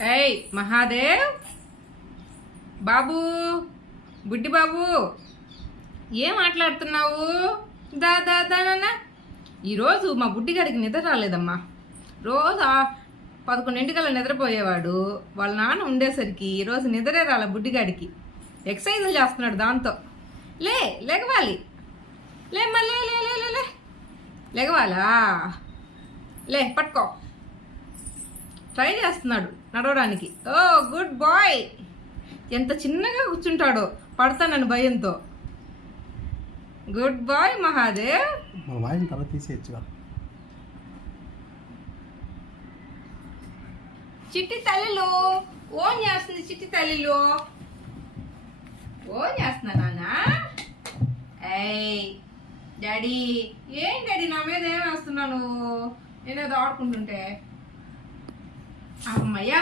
ఏయ్ మహాదేవ్ బాబు, బుడ్డి బాబు, ఏం మాట్లాడుతున్నావు? దా దా దా నాన్న. ఈరోజు మా బుడ్డిగాడికి నిద్ర రాలేదమ్మా. రోజు 11 నిద్రపోయేవాడు. వాళ్ళ నాన్న ఉండేసరికి ఈరోజు నిద్రే రాలే బుడ్డిగాడికి. ఎక్సర్సైజులు చేస్తున్నాడు దాంతో. లెగవాలి. లేమ్మా, లే లే లే లే లే లెగవాలా? లే పట్టుకో. ట్రై చేస్తున్నాడు నడవడానికి. Oh good boy. ఎంత చిన్నగా కూర్చుంటాడో, పడతానని భయంతో. Good boy Mahadev. మన వాయిస్ తర్వాత తీసేయచ్చుగా. చిట్టి తల్లిలో ఓన్ చేస్తుంది. చిట్టి తల్లిలో ఓన్ చేస్తున్నా నాన్న. ఏయ్ డాడీ, ఏం డాడీ నా మీద ఏం వేస్తున్నావు? నేనేదో ఆడుకుంటుంటే. అమ్మయ్యా,